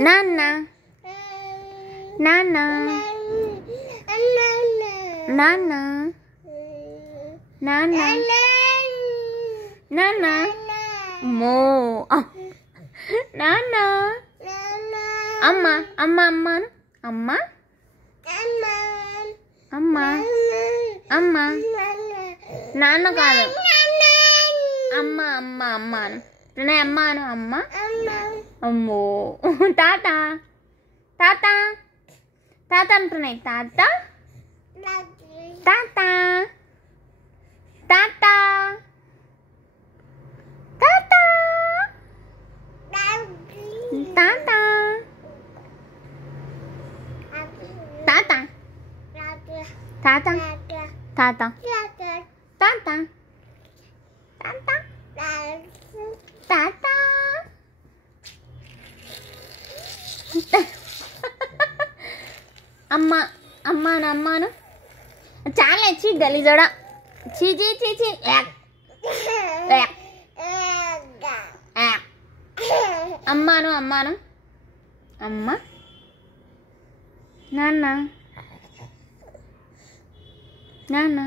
నాన్న నాన్న నాన్న నాన్న నాన్న మో నాన్న అమ్మ అమ్మ అమ్మాను అమ్మ అమ్మ అమ్మ నాన్న కాదు అమ్మ అమ్మ అమ్మాను ప్రణయ్ అమ్మాను అమ్మ అమ్మో తాత తాత తాత అని ప్రణయ్ తాత తాత తాత తాత తాత తాత తాత తాత తాత తాత అమ్మ అమ్మాను అమ్మాను చాలా చీ గలీజోడా చీ చీ చీ చీ అమ్మాను అమ్మాను అమ్మ నాన్న నాన్న